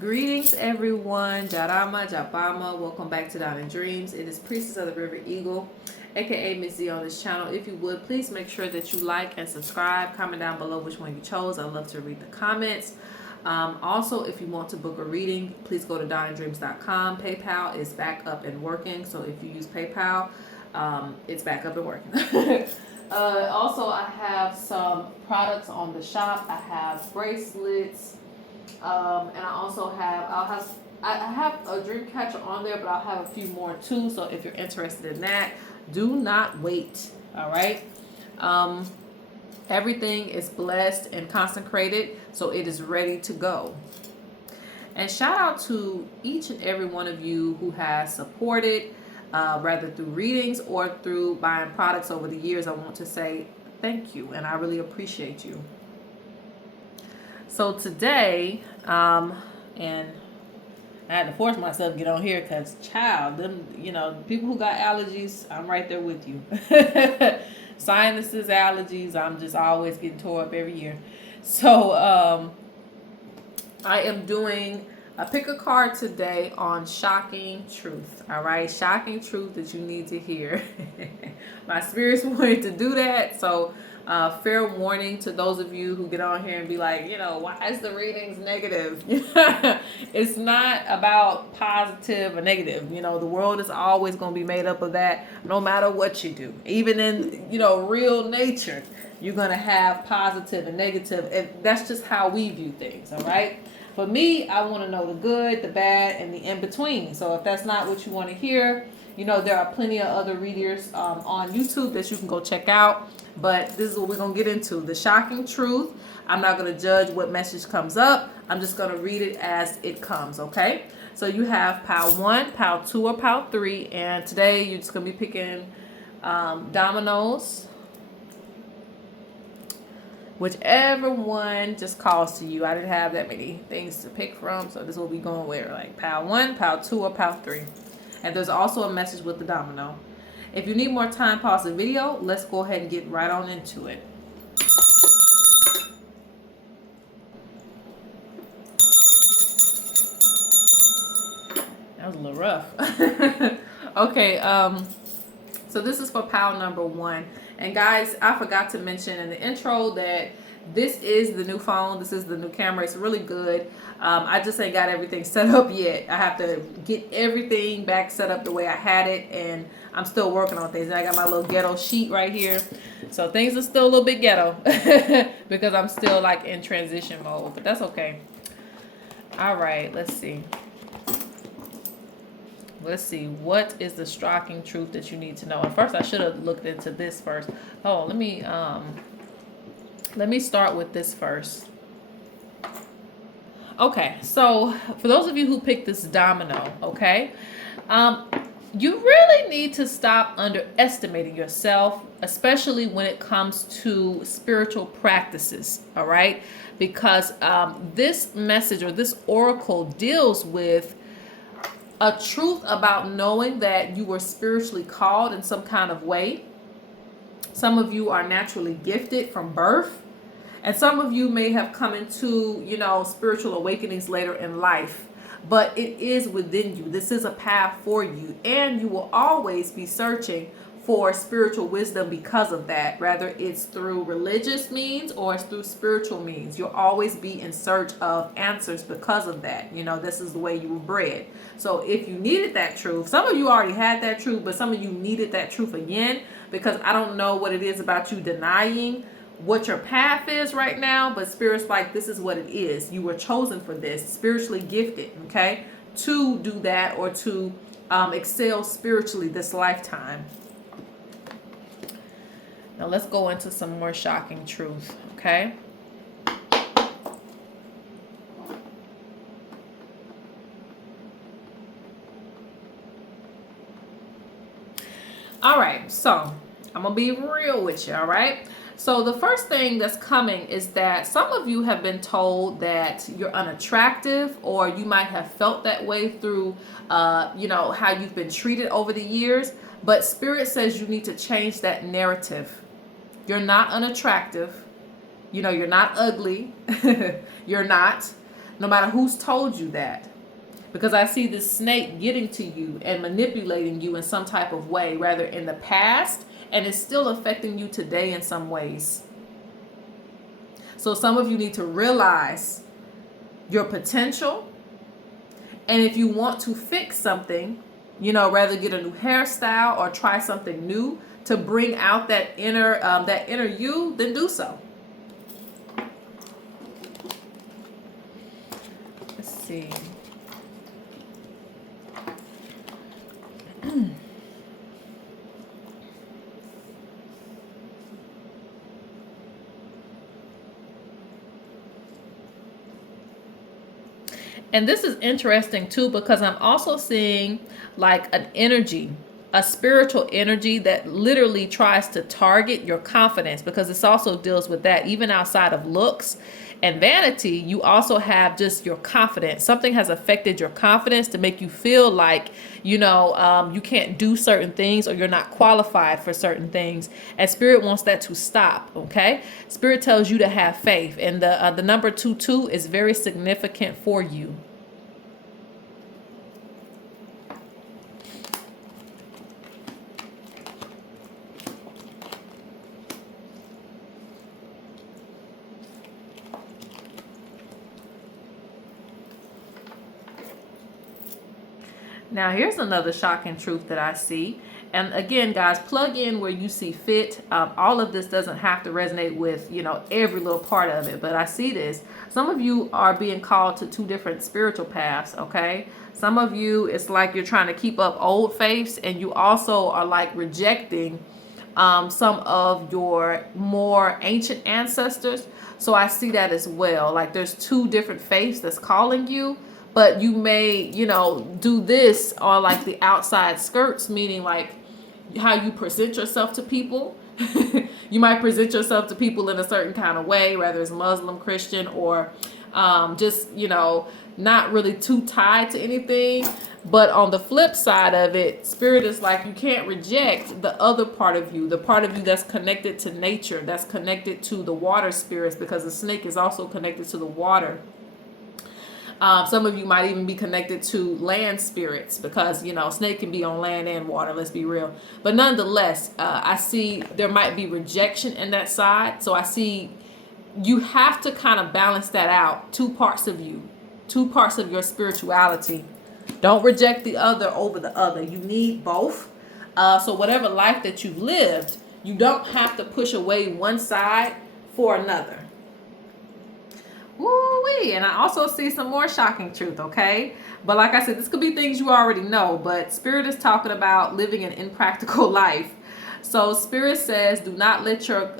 Greetings, everyone. Jarama, Japama. Welcome back to Down in Dreams. It is Priestess of the River Eagle, aka Ms.Z on this channel. If you would, please make sure that you like and subscribe. Comment down below which one you chose. I love to read the comments. Also, if you want to book a reading, please go to downdreams.com. PayPal is back up and working. So if you use PayPal, it's back up and working. Also, I have some products on the shop. I have bracelets. And I also have, I have a Dreamcatcher on there, but I'll have a few more too. So if you're interested in that, do not wait. All right. Everything is blessed and consecrated, so it is ready to go. And shout out to each and every one of you who has supported, rather through readings or through buying products over the years. I want to say thank you, and I really appreciate you. So today, and I had to force myself to get on here because, child, them, people who got allergies, I'm right there with you. Sinuses, allergies, I'm just always getting tore up every year. So I am doing a pick a card today on shocking truth. All right, shocking truth that you need to hear. My spirits wanted to do that, so fair warning to those of you who get on here and be like, why is the readings negative? It's not about positive or negative. The world is always going to be made up of that, no matter what you do. Even in, real nature, you're going to have positive and negative. And that's just how we view things, all right? For me, I want to know the good, the bad, and the in-between. So if that's not what you want to hear, there are plenty of other readers on YouTube that you can go check out. But this is what we're going to get into. The shocking truth. I'm not going to judge what message comes up. I'm just going to read it as it comes, okay? So you have pile 1, pile 2, or pile 3. And today you're just going to be picking dominoes. Whichever one just calls to you. I didn't have that many things to pick from. So this will be going where? Like pile 1, pile 2, or pile 3. And there's also a message with the domino. If you need more time, pause the video. Let's go ahead and get right on into it. That was a little rough. Okay, so this is for pile number 1. And guys, I forgot to mention in the intro that this is the new phone. This is the new camera. It's really good. I just ain't got everything set up yet. I have to get everything back set up the way I had it, and I'm still working on things. And I got my little ghetto sheet right here. So things are still a little bit ghetto because I'm still like in transition mode, but that's okay. All right, let's see. Let's see. What is the shocking truth that you need to know? And first, I should have looked into this first. Oh, let me start with this first. Okay, so for those of you who picked this domino, okay, you really need to stop underestimating yourself, especially when it comes to spiritual practices, all right? Because this message or this oracle deals with a truth about knowing that you were spiritually called in some kind of way. Some of you are naturally gifted from birth. And some of you may have come into, spiritual awakenings later in life. But it is within you. This is a path for you. And you will always be searching for spiritual wisdom because of that. Whether it's through religious means or it's through spiritual means. You'll always be in search of answers because of that. This is the way you were bred. So if you needed that truth, some of you already had that truth, but some of you needed that truth again, because I don't know what it is about you denying what your path is right now, but Spirit's like, this is what it is. You were chosen for this, spiritually gifted, okay, to do that or to excel spiritually this lifetime. Now let's go into some more shocking truth, okay? All right, so I'm gonna be real with you, all right? So the first thing that's coming is that some of you have been told that you're unattractive, or you might have felt that way through, how you've been treated over the years. But Spirit says you need to change that narrative. You're not unattractive. You're not ugly. You're not. no matter who's told you that. Because I see this snake getting to you and manipulating you in some type of way, rather in the past, and it's still affecting you today in some ways. So some of you need to realize your potential. And if you want to fix something, rather get a new hairstyle or try something new to bring out that inner you, then do so. Let's see. And this is interesting too, because I'm also seeing like an energy, a spiritual energy that literally tries to target your confidence, because this also deals with that. Even outside of looks and vanity, you also have just your confidence. Something has affected your confidence to make you feel like, you can't do certain things, or you're not qualified for certain things. And Spirit wants that to stop, okay? Spirit tells you to have faith. And the number 22 is very significant for you. Now, here's another shocking truth that I see. And again, guys, plug in where you see fit. All of this doesn't have to resonate with, every little part of it. But I see this. Some of you are being called to two different spiritual paths, okay? Some of you, it's like you're trying to keep up old faiths, and you also are like rejecting some of your more ancient ancestors. So I see that as well. Like there's two different faiths that's calling you. But you may, do this on like the outside skirts, meaning like how you present yourself to people. You might present yourself to people in a certain kind of way, whether it's Muslim, Christian, or just, not really too tied to anything. But on the flip side of it, Spirit is like, you can't reject the other part of you, the part of you that's connected to nature, that's connected to the water spirits, because the snake is also connected to the water. Some of you might even be connected to land spirits, because, snake can be on land and water, let's be real. But nonetheless, I see there might be rejection in that side. So I see you have to kind of balance that out. Two parts of you, two parts of your spirituality. Don't reject the other over the other. You need both. So whatever life that you've lived, you don't have to push away one side for another. Woo-wee. And I also see some more shocking truth, okay? But like I said, this could be things you already know, but Spirit is talking about living an impractical life. So Spirit says, do not let your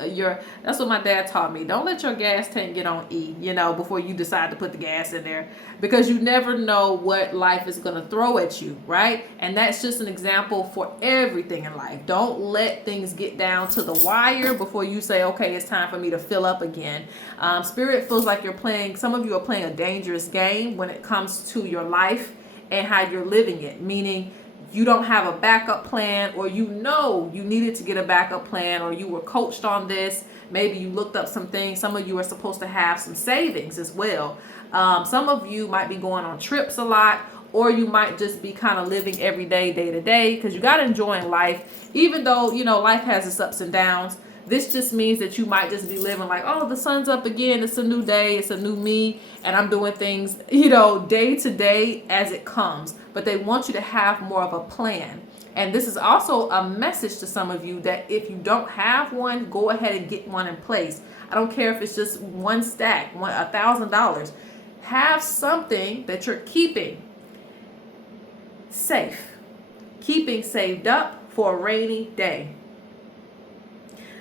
that's what my dad taught me. Don't let your gas tank get on E, before you decide to put the gas in there, because you never know what life is going to throw at you, right? And that's just an example for everything in life. Don't let things get down to the wire before you say, okay, it's time for me to fill up again. Spirit feels like some of you are playing a dangerous game when it comes to your life and how you're living it, meaning you don't have a backup plan, or you needed to get a backup plan, or you were coached on this. Maybe you looked up some things. Some of you are supposed to have some savings as well. Some of you might be going on trips a lot, or you might just be kind of living every day, day to day, because you got to enjoy life, even though, life has its ups and downs. This just means that you might just be living like, oh, the sun's up again. It's a new day. It's a new me. And I'm doing things, day to day as it comes. But they want you to have more of a plan. And this is also a message to some of you that if you don't have one, go ahead and get one in place. I don't care if it's just one stack, $1,000. Have something that you're keeping safe, keeping saved up for a rainy day.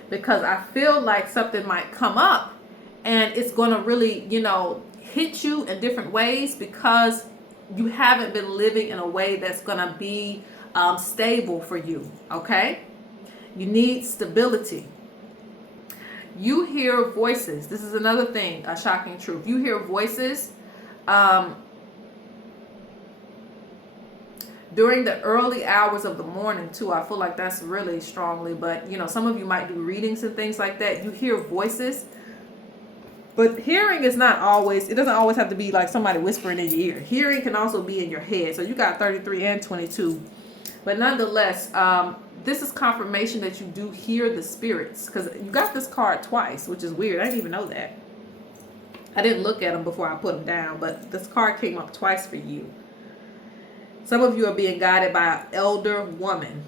Because I feel like something might come up and it's going to really, hit you in different ways, because you haven't been living in a way that's going to be stable for you, okay? You need stability. You hear voices. This is another thing, a shocking truth. You hear voices during the early hours of the morning too. I feel like that's really strongly, but some of you might do readings and things like that. You hear voices But hearing is not always, it doesn't always have to be like somebody whispering in your ear. Hearing can also be in your head. So you got 33 and 22. But nonetheless, this is confirmation that you do hear the spirits. Because you got this card twice, which is weird. I didn't even know that. I didn't look at them before I put them down. But this card came up twice for you. Some of you are being guided by an elder woman.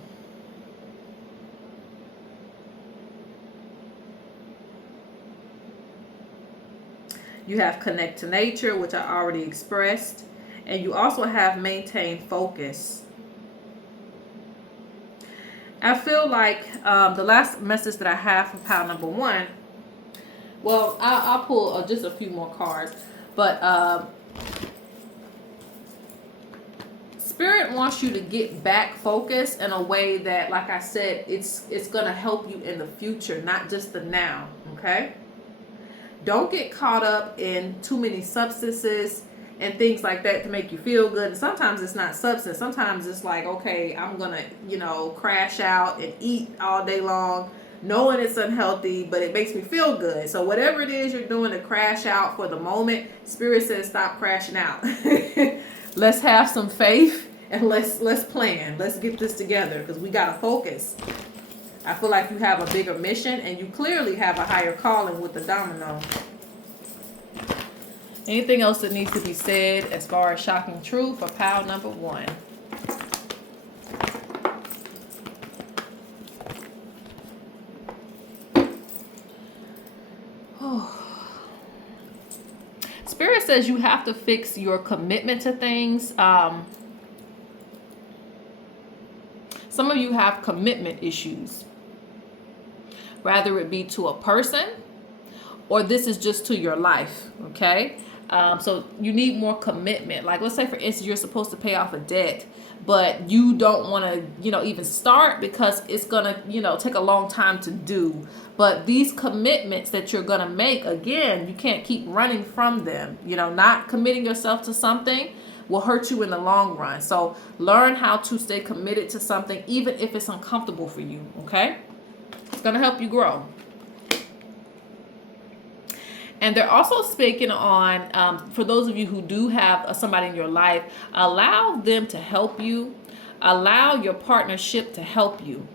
You have connect to nature, which I already expressed. And you also have maintain focus. I feel like the last message that I have for pile number 1, well, I'll pull just a few more cards. But Spirit wants you to get back focused in a way that, like I said, it's going to help you in the future, not just the now, okay? Don't get caught up in too many substances and things like that to make you feel good. And sometimes it's not substance. Sometimes it's like, okay, I'm going to, crash out and eat all day long, knowing it's unhealthy, but it makes me feel good. So whatever it is you're doing to crash out for the moment, Spirit says stop crashing out. Let's have some faith and let's plan. Let's get this together because we got to focus. I feel like you have a bigger mission and you clearly have a higher calling with the domino. Anything else that needs to be said as far as shocking truth for pile number 1? Spirit says you have to fix your commitment to things. Some of you have commitment issues. Rather it be to a person or this is just to your life, okay? So you need more commitment. Like let's say for instance, you're supposed to pay off a debt, but you don't want to, even start because it's going to, take a long time to do. But these commitments that you're going to make, again, you can't keep running from them. Not committing yourself to something will hurt you in the long run. So learn how to stay committed to something, even if it's uncomfortable for you, okay? It's going to help you grow. And they're also speaking on, for those of you who do have somebody in your life, allow them to help you. Allow your partnership to help you.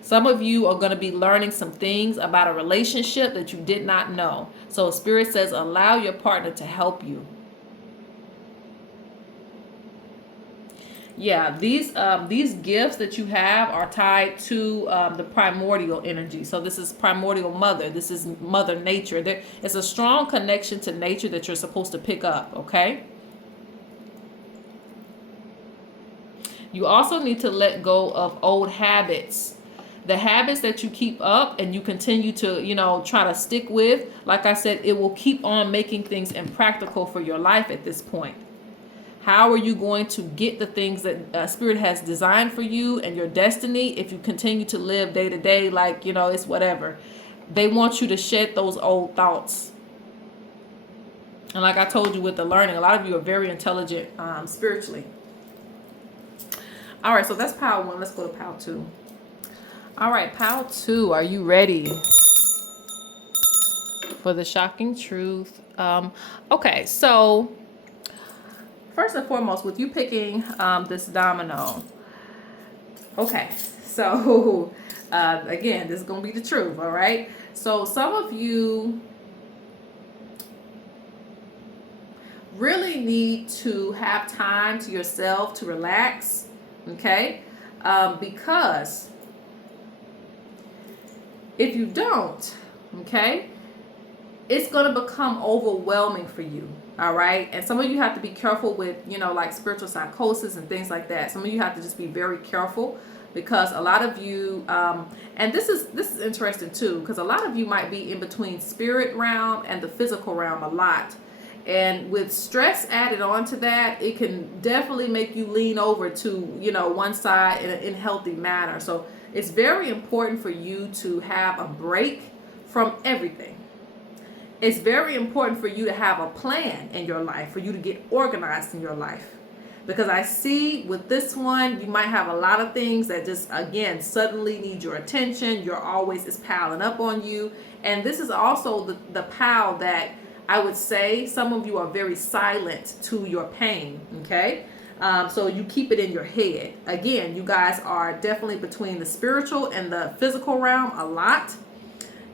Some of you are going to be learning some things about a relationship that you did not know. So Spirit says allow your partner to help you. Yeah, these gifts that you have are tied to the primordial energy. So this is primordial mother. This is Mother Nature. There is a strong connection to nature that you're supposed to pick up, okay? You also need to let go of old habits. The habits that you keep up and you continue to, try to stick with, like I said, it will keep on making things impractical for your life at this point. How are you going to get the things that Spirit has designed for you and your destiny if you continue to live day to day like, it's whatever? They want you to shed those old thoughts. And like I told you with the learning, a lot of you are very intelligent spiritually. All right, so that's pile 1. Let's go to pile 2. All right, pile 2, are you ready for the shocking truth? Okay, so first and foremost, with you picking this domino, okay, so again, this is going to be the truth, all right? So some of you really need to have time to yourself to relax, okay? Because if you don't, okay, it's going to become overwhelming for you. All right. And some of you have to be careful with, like spiritual psychosis and things like that. Some of you have to just be very careful because a lot of you, and this is interesting too, because a lot of you might be in between spirit realm and the physical realm a lot. And with stress added on to that, it can definitely make you lean over to, one side in a healthy manner. So it's very important for you to have a break from everything. It's very important for you to have a plan in your life, for you to get organized in your life. Because I see with this one, you might have a lot of things that just, again, suddenly need your attention. You're always, it's piling up on you. And this is also the pile that I would say some of you are very silent to your pain, okay? So you keep it in your head. Again, you guys are definitely between the spiritual and the physical realm a lot.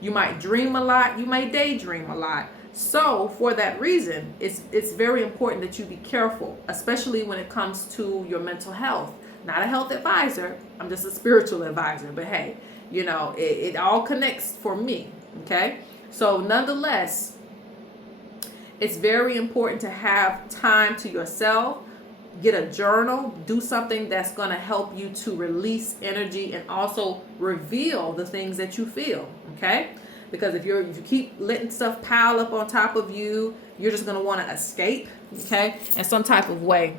You might dream a lot. You may daydream a lot. So for that reason, it's very important that you be careful, especially when it comes to your mental health. Not a health advisor. I'm just a spiritual advisor. But hey, you know, it all connects for me. Okay. So nonetheless, it's very important to have time to yourself. Get a journal, do something that's going to help you to release energy and also reveal the things that you feel, okay? Because if you keep letting stuff pile up on top of you, you're just going to want to escape, okay, in some type of way.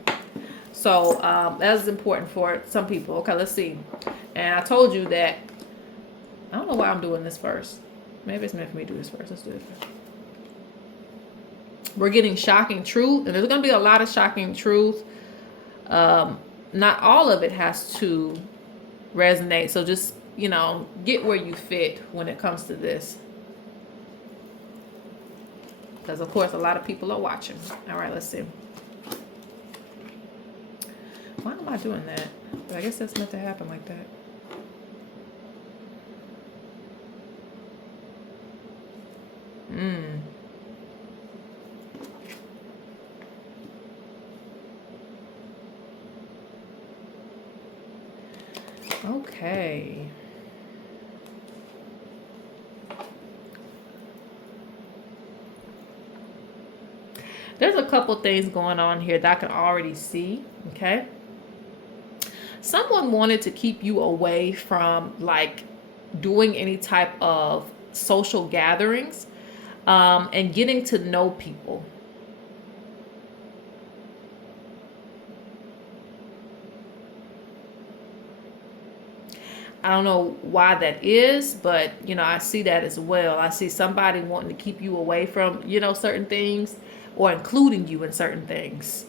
So that is important for some people. Okay, let's see. And I told you that, I don't know why I'm doing this first. Maybe it's meant for me to do this first. Let's do it first. We're getting shocking truth, and there's going to be a lot of shocking truth. Not all of it has to resonate. So just, you know, get where you fit when it comes to this. Because, of course, a lot of people are watching. All right, let's see. Why am I doing that? But I guess that's meant to happen like that. Okay. There's a couple things going on here that I can already see, okay? Someone wanted to keep you away from, like, doing any type of social gatherings and getting to know people. I don't know why that is, but, you know, I see that as well. I see somebody wanting to keep you away from, you know, certain things or including you in certain things.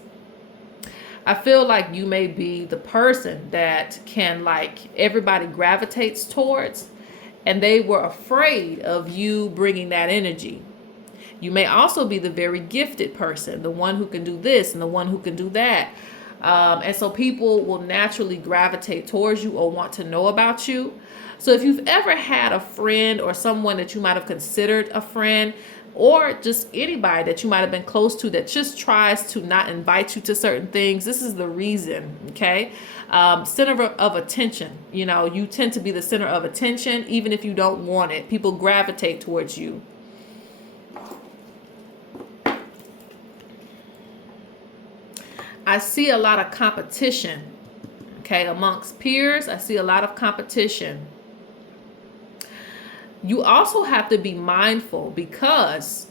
I feel like you may be the person that can, like, everybody gravitates towards, and they were afraid of you bringing that energy. You may also be the very gifted person, the one who can do this and the one who can do that. And so people will naturally gravitate towards you or want to know about you. So if you've ever had a friend or someone that you might have considered a friend, or just anybody that you might have been close to that just tries to not invite you to certain things, this is the reason, okay? Center of attention. You know, you tend to be the center of attention even if you don't want it. People gravitate towards you. I see a lot of competition, okay, amongst peers. I see a lot of competition. You also have to be mindful because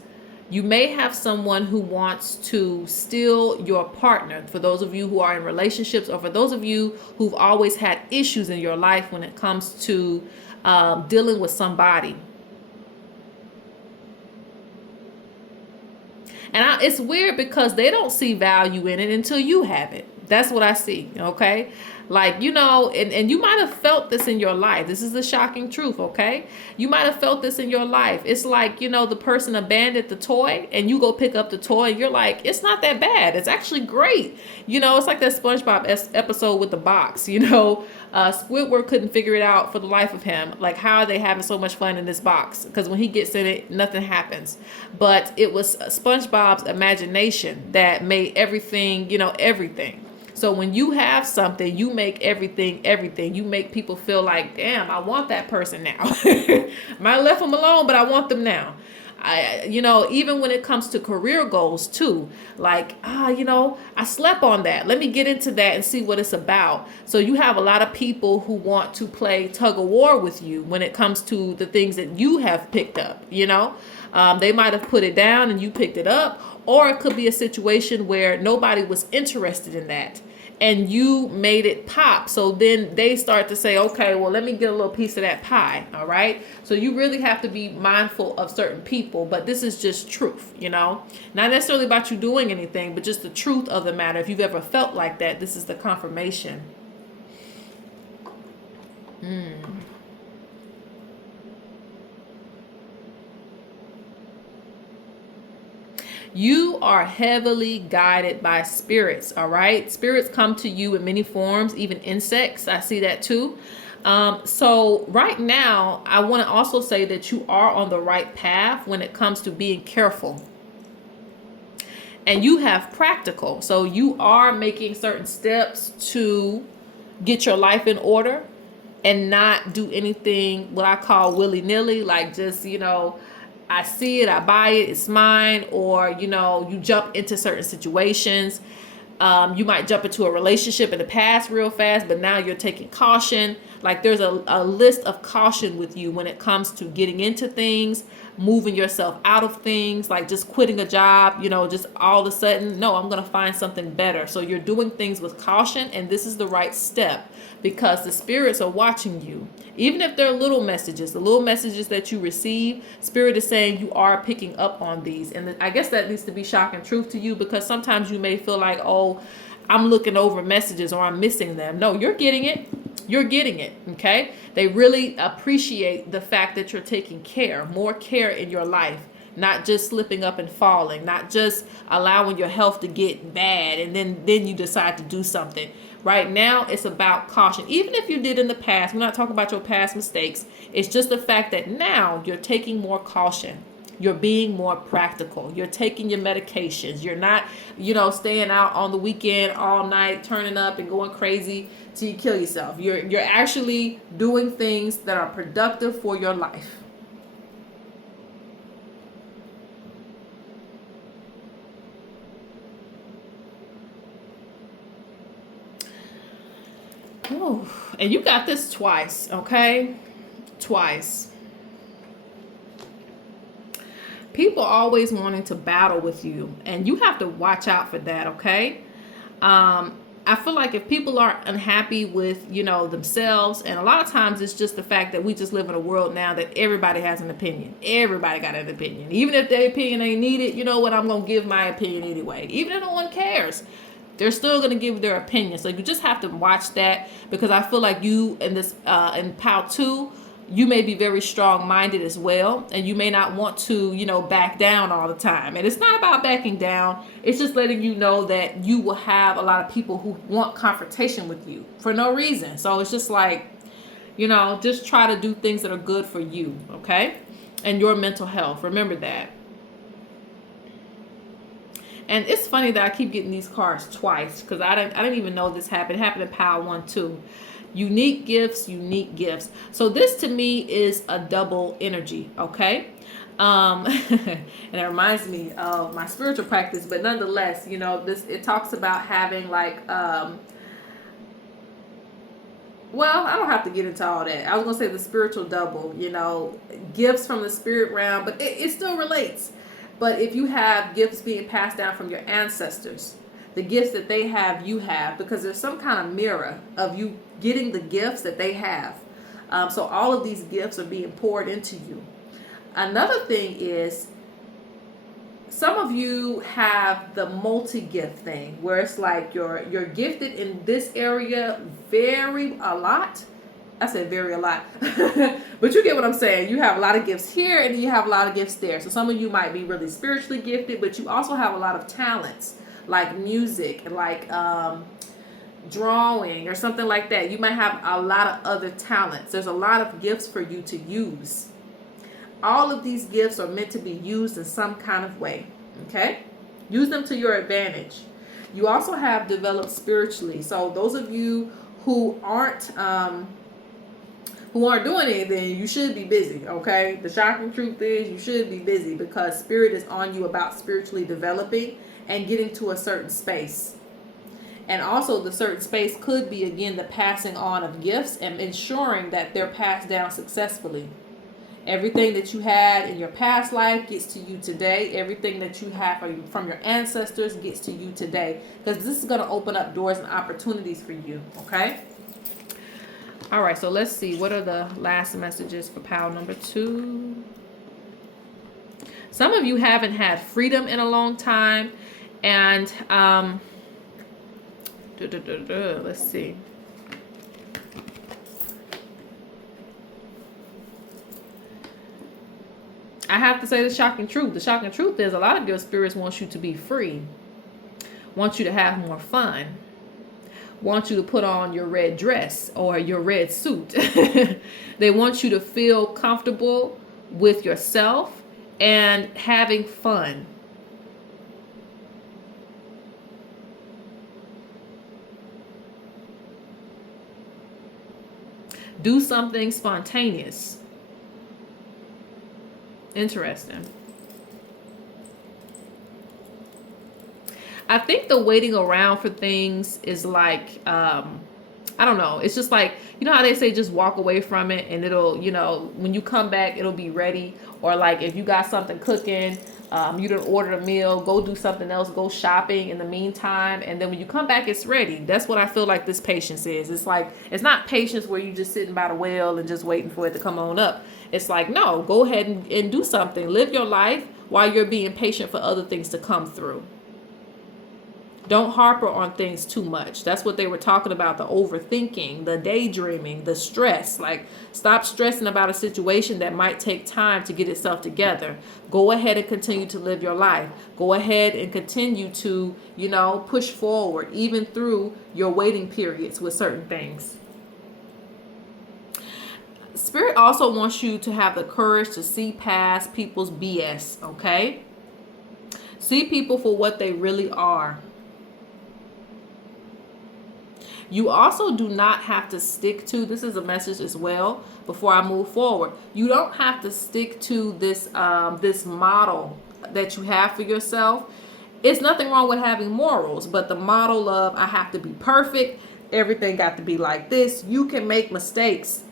you may have someone who wants to steal your partner. For those of you who are in relationships, or for those of you who've always had issues in your life when it comes to dealing with somebody. And it's weird because they don't see value in it until you have it. That's what I see, okay? Like, you know, and you might have felt this in your life. This is the shocking truth, okay? You might have felt this in your life. It's like, you know, the person abandoned the toy and you go pick up the toy and you're like, it's not that bad. It's actually great. You know, it's like that SpongeBob episode with the box, you know. Squidward couldn't figure it out for the life of him. Like, how are they having so much fun in this box? Because when he gets in it, nothing happens. But it was SpongeBob's imagination that made everything, you know, everything. So when you have something, you make everything. You make people feel like, damn, I want that person now. Might have left them alone, but I want them now. You know, even when it comes to career goals too, like, you know, I slept on that. Let me get into that and see what it's about. So you have a lot of people who want to play tug of war with you when it comes to the things that you have picked up, you know. They might have put it down and you picked it up, or it could be a situation where nobody was interested in that and you made it pop. So then they start to say, okay, well, let me get a little piece of that pie. All right. So you really have to be mindful of certain people, but this is just truth, you know. Not necessarily about you doing anything, but just the truth of the matter. If you've ever felt like that, this is the confirmation. You are heavily guided by spirits, all right? Spirits come to you in many forms, even insects. I see that too. So right now, I want to also say that you are on the right path when it comes to being careful. And you have practical. So you are making certain steps to get your life in order and not do anything what I call willy-nilly, like just, I see it, I buy it, it's mine, or, you jump into certain situations. You might jump into a relationship in the past real fast, but now you're taking caution. Like there's a list of caution with you when it comes to getting into things, moving yourself out of things, like just quitting a job, just all of a sudden, no, I'm going to find something better. So you're doing things with caution, and this is the right step because the spirits are watching you. Even if they're little messages, the little messages that you receive, Spirit is saying you are picking up on these. And I guess that needs to be shocking truth to you, because sometimes you may feel like, oh, I'm looking over messages or I'm missing them. No, you're getting it. You're getting it, okay? They really appreciate the fact that you're taking more care in your life, not just slipping up and falling, not just allowing your health to get bad and then you decide to do something. Right now, it's about caution. Even if you did in the past, we're not talking about your past mistakes. It's just the fact that now you're taking more caution. You're being more practical. You're taking your medications. You're not, staying out on the weekend all night, turning up and going crazy till you kill yourself. You're actually doing things that are productive for your life. Oh, and you got this twice, okay? Twice. People always wanting to battle with you, and you have to watch out for that, okay? I feel like if people are unhappy with, themselves, and a lot of times it's just the fact that we just live in a world now that everybody has an opinion. Everybody got an opinion. Even if their opinion ain't needed, you know what, I'm going to give my opinion anyway. Even if no one cares, they're still going to give their opinion. So you just have to watch that, because I feel like you in this, in POW 2, you may be very strong-minded as well, and you may not want to, back down all the time. And it's not about backing down. It's just letting you know that you will have a lot of people who want confrontation with you for no reason. So it's just like, just try to do things that are good for you, okay? And your mental health. Remember that. And it's funny that I keep getting these cards twice, because I didn't even know this happened. It happened in POW 1 too. Unique gifts, unique gifts. So this to me is a double energy, okay? And it reminds me of my spiritual practice, but nonetheless, it talks about having like, well, I don't have to get into all that. I was gonna say the spiritual double, gifts from the spirit realm, but it still relates. But if you have gifts being passed down from your ancestors, the gifts that they have, you have, because there's some kind of mirror of you getting the gifts that they have. So all of these gifts are being poured into you. Another thing is, some of you have the multi-gift thing, where it's like you're gifted in this area a lot. I said very a lot. But you get what I'm saying. You have a lot of gifts here, and you have a lot of gifts there. So some of you might be really spiritually gifted, but you also have a lot of talents, like music, like drawing or something like that. You might have a lot of other talents. There's a lot of gifts for you to use. All of these gifts are meant to be used in some kind of way, okay? Use them to your advantage. You also have developed spiritually. So those of you who aren't doing anything, you should be busy, okay? The shocking truth is you should be busy, because Spirit is on you about spiritually developing and getting to a certain space. And also the certain space could be, again, the passing on of gifts and ensuring that they're passed down successfully. Everything that you had in your past life gets to you today. Everything that you have from your ancestors gets to you today, because this is going to open up doors and opportunities for you, okay? All right, so let's see. What are the last messages for POW number 2? Some of you haven't had freedom in a long time. And let's see. I have to say the shocking truth. The shocking truth is a lot of your spirits want you to be free, want you to have more fun, want you to put on your red dress or your red suit. They want you to feel comfortable with yourself and having fun. Do something spontaneous. Interesting. I think the waiting around for things is like, I don't know. It's just like, you know how they say just walk away from it and it'll, you know, when you come back, it'll be ready. Or like if you got something cooking, you done ordered a meal, go do something else, go shopping in the meantime. And then when you come back, it's ready. That's what I feel like this patience is. It's like, it's not patience where you just sitting by the well and just waiting for it to come on up. It's like, no, go ahead and do something. Live your life while you're being patient for other things to come through. Don't harper on things too much. That's what they were talking about, the overthinking, the daydreaming, the stress. Like, stop stressing about a situation that might take time to get itself together. Go ahead and continue to live your life. Go ahead and continue to, you know, push forward, even through your waiting periods with certain things. Spirit also wants you to have the courage to see past people's BS, okay? See people for what they really are. You also do not have to stick to, this is a message as well before I move forward. You don't have to stick to this this model that you have for yourself. It's nothing wrong with having morals, but the model of I have to be perfect, everything got to be like this. You can make mistakes.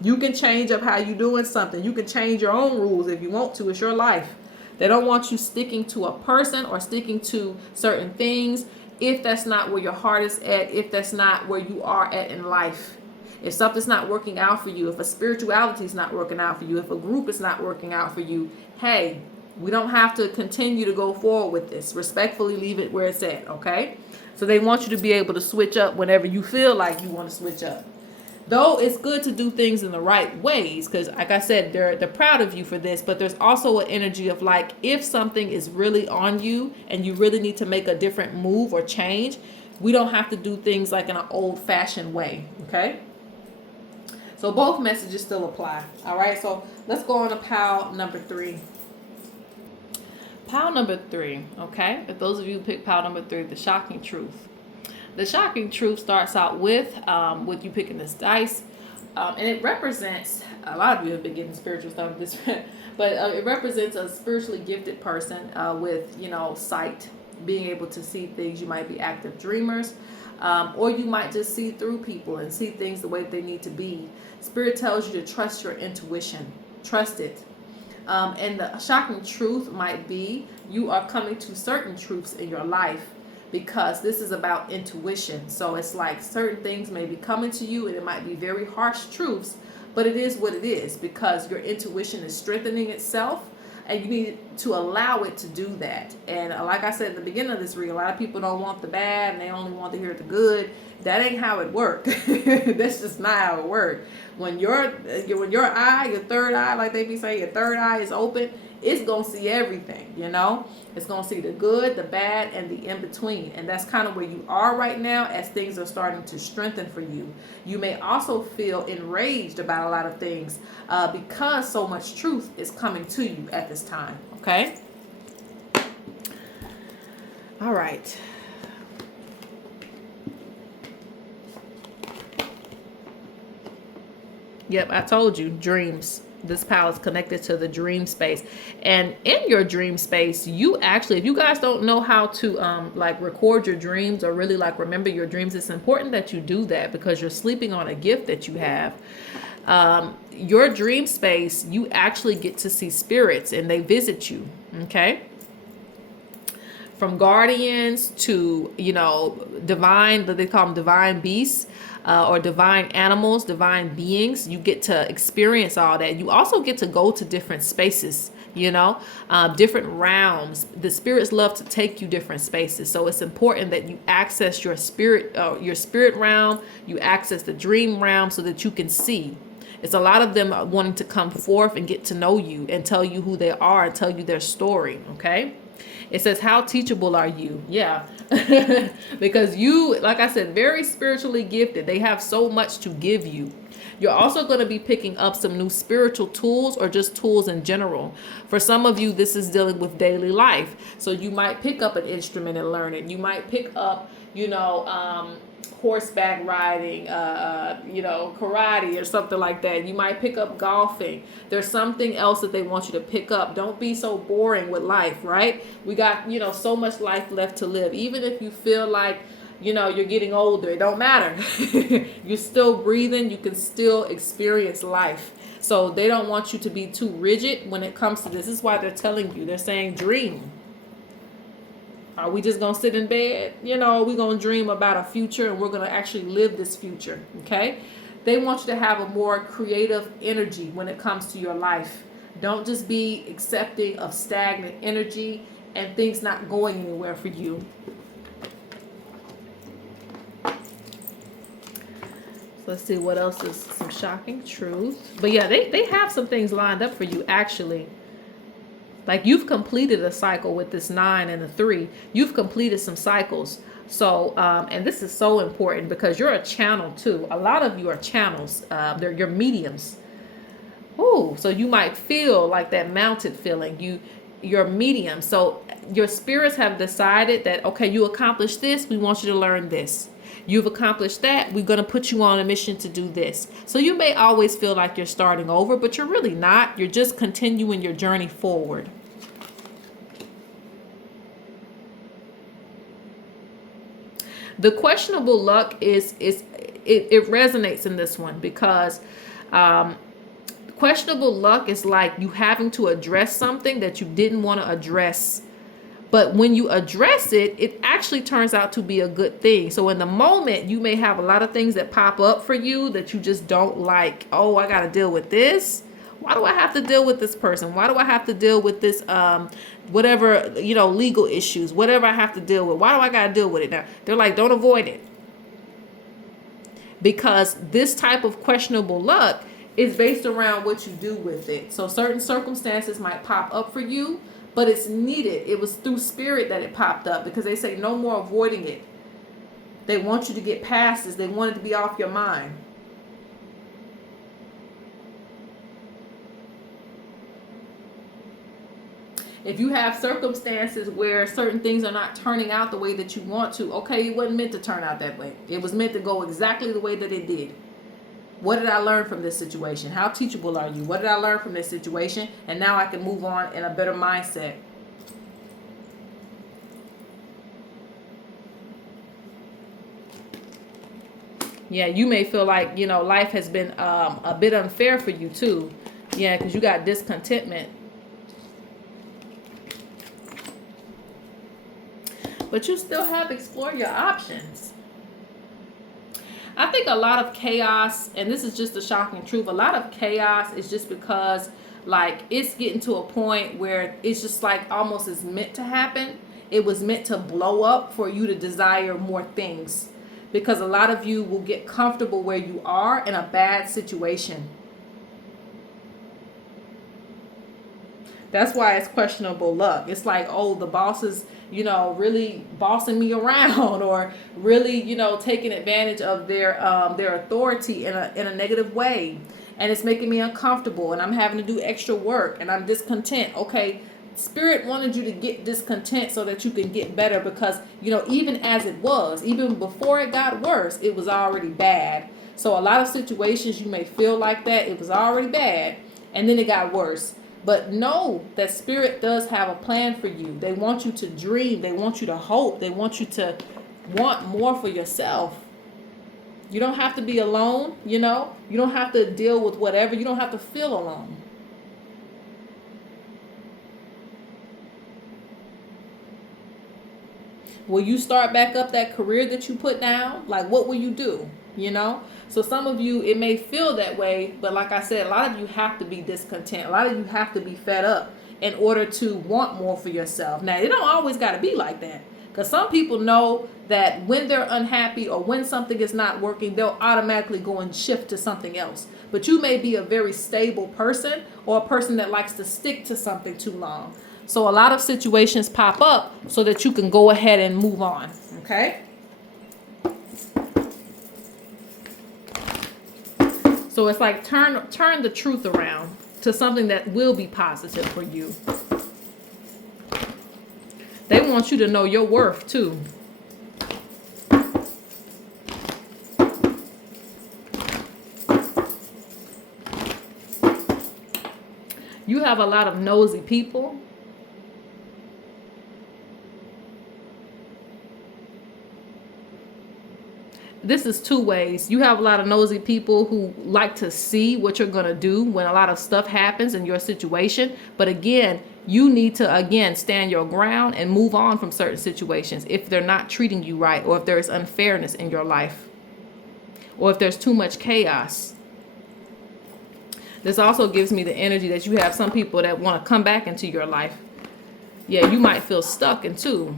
You can change up how you're doing something. You can change your own rules if you want to. It's your life. They don't want you sticking to a person or sticking to certain things if that's not where your heart is at, if that's not where you are at in life. If something's not working out for you, if a spirituality is not working out for you, if a group is not working out for you, hey, we don't have to continue to go forward with this. Respectfully leave it where it's at, okay? So they want you to be able to switch up whenever you feel like you want to switch up. Though it's good to do things in the right ways, because like I said, they're proud of you for this, but there's also an energy of like, if something is really on you and you really need to make a different move or change, we don't have to do things like in an old-fashioned way, okay? So both messages still apply, all right? So let's go on to pile number 3. Pile number 3, okay? If those of you who pick pile number 3, the shocking truth. The shocking truth starts out with you picking this dice, and it represents, a lot of you have been getting spiritual stuff this, but it represents a spiritually gifted person with, you know, sight, being able to see things. You might be active dreamers, or you might just see through people and see things the way they need to be. Spirit tells you to trust your intuition, trust it. And the shocking truth might be you are coming to certain truths in your life, because this is about intuition. So it's like certain things may be coming to you and it might be very harsh truths, but it is what it is because your intuition is strengthening itself and you need to allow it to do that. And like I said at the beginning of this read, a lot of people don't want the bad and they only want to hear the good. That ain't how it works. That's just not how it works. When your eye, your third eye, like they be saying, your third eye is open, it's going to see everything, you know? It's going to see the good, the bad, and the in-between. And that's kind of where you are right now as things are starting to strengthen for you. You may also feel enraged about a lot of things because so much truth is coming to you at this time, okay? All right. Yep, I told you, dreams. This pile is connected to the dream space. And in your dream space, you actually, if you guys don't know how to like record your dreams or really like remember your dreams, it's important that you do that because you're sleeping on a gift that you have. Your dream space, you actually get to see spirits and they visit you, okay? From guardians to, you know, divine, they call them divine beasts. Or divine animals, divine beings. You get to experience all that. You also get to go to different spaces Different realms. The spirits love to take you different spaces. So it's important that you access your spirit realm, you access the dream realm so that you can see. It's a lot of them wanting to come forth and get to know you and tell you who they are and tell you their story, okay? It says, how teachable are you? Yeah. Because you, like I said, very spiritually gifted. They have so much to give you. You're also going to be picking up some new spiritual tools or just tools in general. For some of you, this is dealing with daily life. So you might pick up an instrument and learn it. You might pick up, horseback riding, karate or something like that. You might pick up golfing. There's something else that they want you to pick up. Don't be so boring with life, right? We got, so much life left to live. Even if you feel like, you're getting older, it don't matter. You're still breathing. You can still experience life. So they don't want you to be too rigid when it comes to this. This is why they're telling you. They're saying dream. Are we just going to sit in bed? We're going to dream about a future and we're going to actually live this future, okay? They want you to have a more creative energy when it comes to your life. Don't just be accepting of stagnant energy and things not going anywhere for you. So let's see what else is some shocking truth. But yeah, they have some things lined up for you actually. Like you've completed a cycle with this 9 and the 3. You've completed some cycles. So, and this is so important because you're a channel too. A lot of you are channels. They're your mediums. Ooh, so you might feel like that mounted feeling. You're medium. So your spirits have decided that, okay, you accomplished this. We want you to learn this. You've accomplished that. We're going to put you on a mission to do this. So you may always feel like you're starting over, but you're really not. You're just continuing your journey forward. The questionable luck it resonates in this one because questionable luck is like you having to address something that you didn't want to address. But when you address it, it actually turns out to be a good thing. So in the moment, you may have a lot of things that pop up for you that you just don't like. Oh, I got to deal with this. Why do I have to deal with this person? Why do I have to deal with this, whatever, legal issues, whatever I have to deal with? Why do I got to deal with it now? They're like, don't avoid it. Because this type of questionable luck is based around what you do with it. So certain circumstances might pop up for you, but it's needed. It was through spirit that it popped up because they say no more avoiding it. They want you to get past this. They want it to be off your mind. If you have circumstances where certain things are not turning out the way that you want to, okay, it wasn't meant to turn out that way. It was meant to go exactly the way that it did. What did I learn from this situation? How teachable are you? What did I learn from this situation? And now I can move on in a better mindset. Yeah, you may feel like, life has been a bit unfair for you too. Yeah, because you got discontentment. But you still have to explore your options. I think a lot of chaos, and this is just the shocking truth, a lot of chaos is just because like it's getting to a point where it's just like almost is meant to happen. It was meant to blow up for you to desire more things. Because a lot of you will get comfortable where you are in a bad situation. That's why it's questionable luck. It's like, oh, the boss is, really bossing me around or really, taking advantage of their authority in a negative way. And it's making me uncomfortable and I'm having to do extra work and I'm discontent. Okay, Spirit wanted you to get discontent so that you can get better because, even as it was, even before it got worse, it was already bad. So a lot of situations you may feel like that. It was already bad and then it got worse. But know that Spirit does have a plan for you. They want you to dream. They want you to hope. They want you to want more for yourself. You don't have to be alone, You don't have to deal with whatever. You don't have to feel alone. Will you start back up that career that you put down? Like, what will you do? So some of you, it may feel that way, but like I said, a lot of you have to be discontent. A lot of you have to be fed up in order to want more for yourself. Now, it don't always got to be like that, because some people know that when they're unhappy or when something is not working, they'll automatically go and shift to something else. But you may be a very stable person, or a person that likes to stick to something too long. So a lot of situations pop up so that you can go ahead and move on, okay? So it's like turn the truth around to something that will be positive for you. They want you to know your worth too. You have a lot of nosy people. This is two ways. You have a lot of nosy people who like to see what you're going to do when a lot of stuff happens in your situation. But again, you need to, again, stand your ground and move on from certain situations if they're not treating you right, or if there's unfairness in your life, or if there's too much chaos. This also gives me the energy that you have some people that want to come back into your life. Yeah, you might feel stuck in too.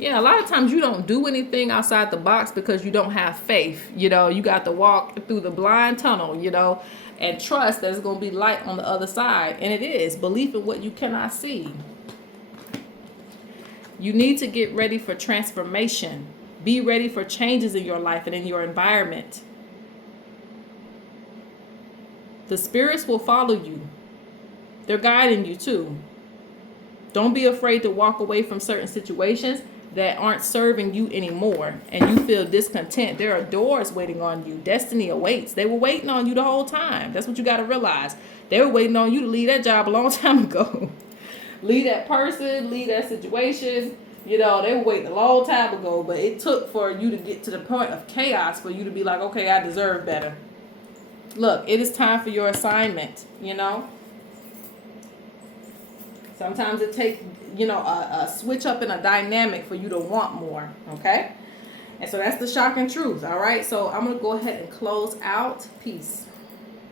Yeah, a lot of times you don't do anything outside the box because you don't have faith. You know, you got to walk through the blind tunnel, you know, and trust that it's going to be light on the other side. And it is. Belief in what you cannot see. You need to get ready for transformation. Be ready for changes in your life and in your environment. The spirits will follow you. They're guiding you too. Don't be afraid to walk away from certain situations that aren't serving you anymore and you feel discontent. There are doors waiting on you. Destiny awaits. They were waiting on you the whole time. That's what you got to realize. They were waiting on you to leave that job a long time ago. Leave that person, leave that situation. You know, they were waiting a long time ago, but it took for you to get to the point of chaos for you to be like, okay, I deserve better. Look, it is time for your assignment, you know. Sometimes it takes, you know, a switch up in a dynamic for you to want more, okay? And so that's the shocking truth, all right? So I'm going to go ahead and close out. Peace.